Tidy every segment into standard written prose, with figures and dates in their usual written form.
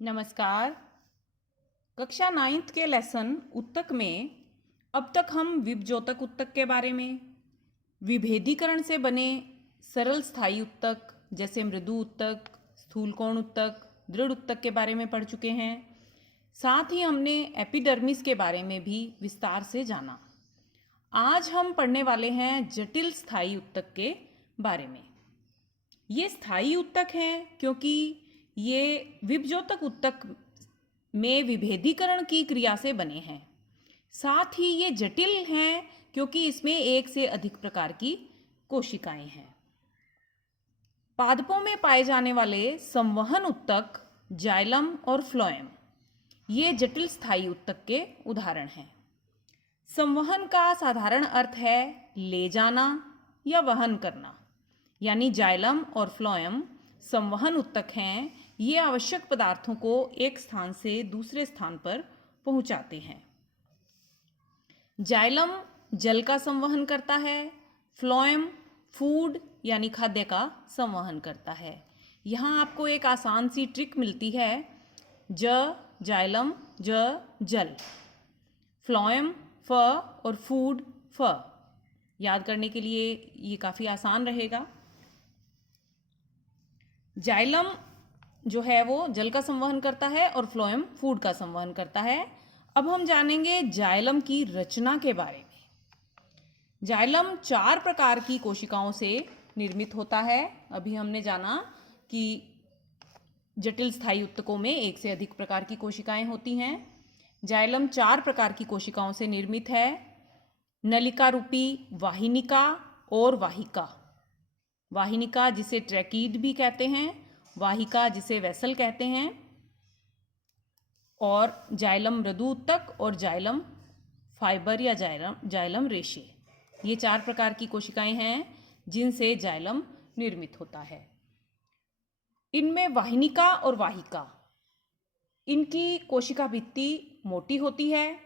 नमस्कार। कक्षा 9th के लेसन उत्तक में अब तक हम विभज्योतक उत्तक के बारे में, विभेदीकरण से बने सरल स्थायी उत्तक जैसे मृदु उत्तक, स्थूलकोण उत्तक, दृढ़ उत्तक के बारे में पढ़ चुके हैं। साथ ही हमने एपिडर्मिस के बारे में भी विस्तार से जाना। आज हम पढ़ने वाले हैं जटिल स्थायी उत्तक के बारे में। ये स्थायी उत्तक हैं क्योंकि ये विभज्योतक उत्तक में विभेदीकरण की क्रिया से बने हैं। साथ ही ये जटिल हैं क्योंकि इसमें एक से अधिक प्रकार की कोशिकाएं हैं। पादपों में पाए जाने वाले संवहन उत्तक जाइलम और फ्लोएम ये जटिल स्थायी उत्तक के उदाहरण हैं। संवहन का साधारण अर्थ है ले जाना या वहन करना, यानी जाइलम और फ्लोएम संवहन उत्तक हैं। ये आवश्यक पदार्थों को एक स्थान से दूसरे स्थान पर पहुंचाते हैं। जाइलम जल का संवहन करता है, फ्लोएम फूड यानी खाद्य का संवहन करता है। यहाँ आपको एक आसान सी ट्रिक मिलती है, जाइलम जल, फ्लोएम फ और फूड फ। याद करने के लिए ये काफ़ी आसान रहेगा। जाइलम जो है वो जल का संवहन करता है और फ्लोएम फूड का संवहन करता है। अब हम जानेंगे जाइलम की रचना के बारे में। जाइलम 4 प्रकार की कोशिकाओं से निर्मित होता है। अभी हमने जाना कि जटिल स्थायी उत्तकों में एक से अधिक प्रकार की कोशिकाएं होती हैं। जाइलम 4 प्रकार की कोशिकाओं से निर्मित है। नलिका रूपी वाहिनिका और वाहिका। वाहिनिका जिसे ट्रैकीड भी कहते हैं, वाहिका जिसे वेसल कहते हैं, और जाइलम मृदु उत्तक और जाइलम फाइबर या जाइलम रेशे। ये 4 प्रकार की कोशिकाएं हैं जिनसे जाइलम निर्मित होता है। इनमें वाहिनिका और वाहिका, इनकी कोशिका भित्ति मोटी होती है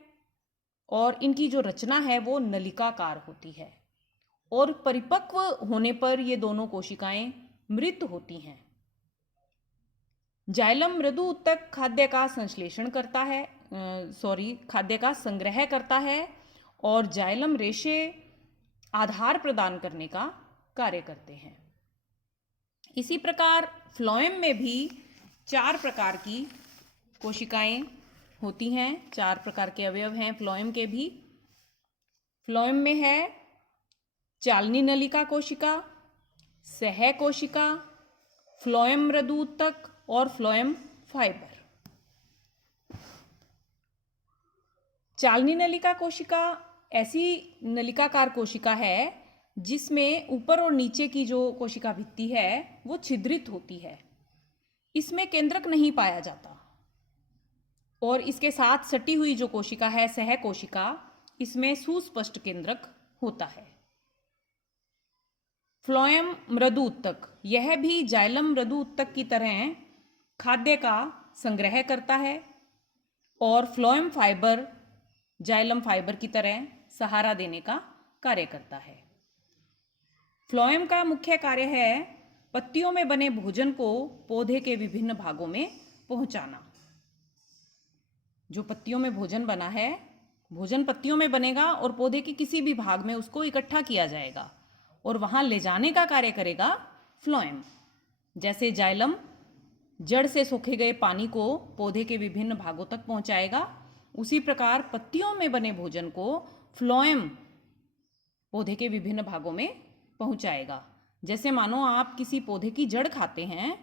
और इनकी जो रचना है वो नलिकाकार होती है, और परिपक्व होने पर ये दोनों कोशिकाएं मृत होती हैं। जाइलम मृदु उत्तक खाद्य का संश्लेषण करता है, खाद्य का संग्रह करता है, और जाइलम रेशे आधार प्रदान करने का कार्य करते हैं। इसी प्रकार फ्लोएम में भी 4 प्रकार की कोशिकाएं होती हैं। 4 प्रकार के अवयव हैं फ्लोएम के भी। फ्लोएम में है चालनी नलिका कोशिका, सह कोशिका, फ्लोएम मृदु उत्तक और फ्लोएम फाइबर। चालनी नलिका कोशिका ऐसी नलिकाकार कोशिका है जिसमें ऊपर और नीचे की जो कोशिका भित्ति है वो छिद्रित होती है। इसमें केंद्रक नहीं पाया जाता, और इसके साथ सटी हुई जो कोशिका है सह कोशिका, इसमें सुस्पष्ट केंद्रक होता है। फ्लोएम मृदु उत्तक, यह भी जाइलम मृदु उत्तक की तरह खाद्य का संग्रह करता है, और फ्लोएम फाइबर जाइलम फाइबर की तरह सहारा देने का कार्य करता है। फ्लोएम का मुख्य कार्य है पत्तियों में बने भोजन को पौधे के विभिन्न भागों में पहुंचाना। जो पत्तियों में भोजन बना है, भोजन पत्तियों में बनेगा और पौधे के किसी भी भाग में उसको इकट्ठा किया जाएगा और वहां ले जाने का कार्य करेगा फ्लोएम। जैसे जाइलम जड़ से सोखे गए पानी को पौधे के विभिन्न भागों तक पहुंचाएगा, उसी प्रकार पत्तियों में बने भोजन को फ्लोएम पौधे के विभिन्न भागों में पहुंचाएगा। जैसे मानो आप किसी पौधे की जड़ खाते हैं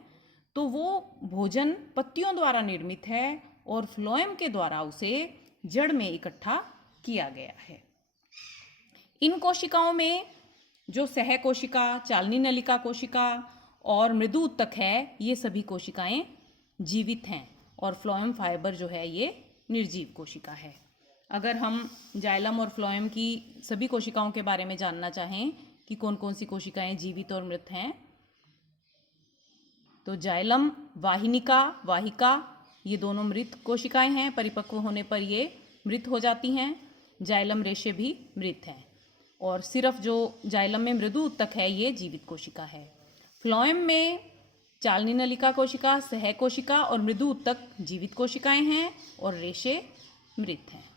तो वो भोजन पत्तियों द्वारा निर्मित है और फ्लोएम के द्वारा उसे जड़ में इकट्ठा किया गया है। इन कोशिकाओं में जो सह कोशिका, चालनी नलिका कोशिका और मृदु उत्तक है, ये सभी कोशिकाएं जीवित हैं, और फ्लोएम फाइबर जो है ये निर्जीव कोशिका है। अगर हम जाइलम और फ्लोएम की सभी कोशिकाओं के बारे में जानना चाहें कि कौन कौन सी कोशिकाएं जीवित और मृत हैं, तो जाइलम वाहिनिका, वाहिका, ये दोनों मृत कोशिकाएं हैं। परिपक्व होने पर ये मृत हो जाती हैं। जाइलम रेशे भी मृत हैं, और सिर्फ जो जाइलम में मृदु उत्तक है ये जीवित कोशिका है। फ्लोएम में चालनी नलिका कोशिका, सह कोशिका और मृदु ऊतक जीवित कोशिकाएं हैं और रेशे मृत हैं।